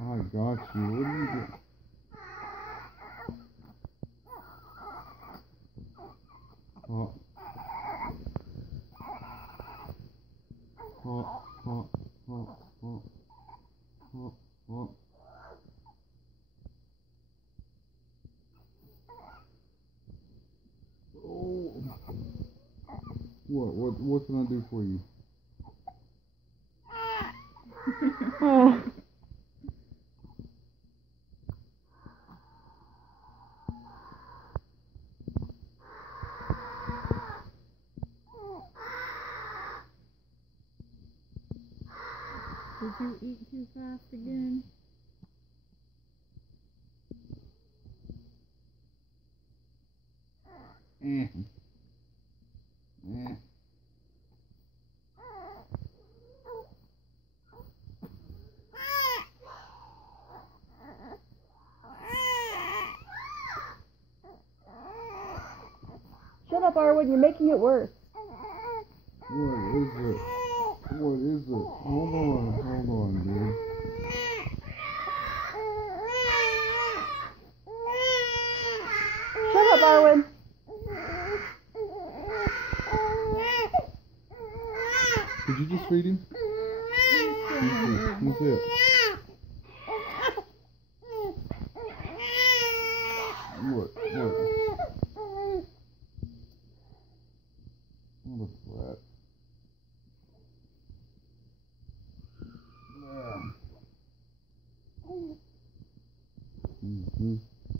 I got you. What are you doing? Oh. Oh, oh, oh, oh, oh, oh. Oh. What can I do for you? Oh. Did you eat too fast again? Eh. Eh. Shut up, Arwen. You're making it worse. What is it? What is it? Hold on, dude. Shut up, Arwen. Did you just feed him? Let me see it. What? What a brat. Mm-hmm.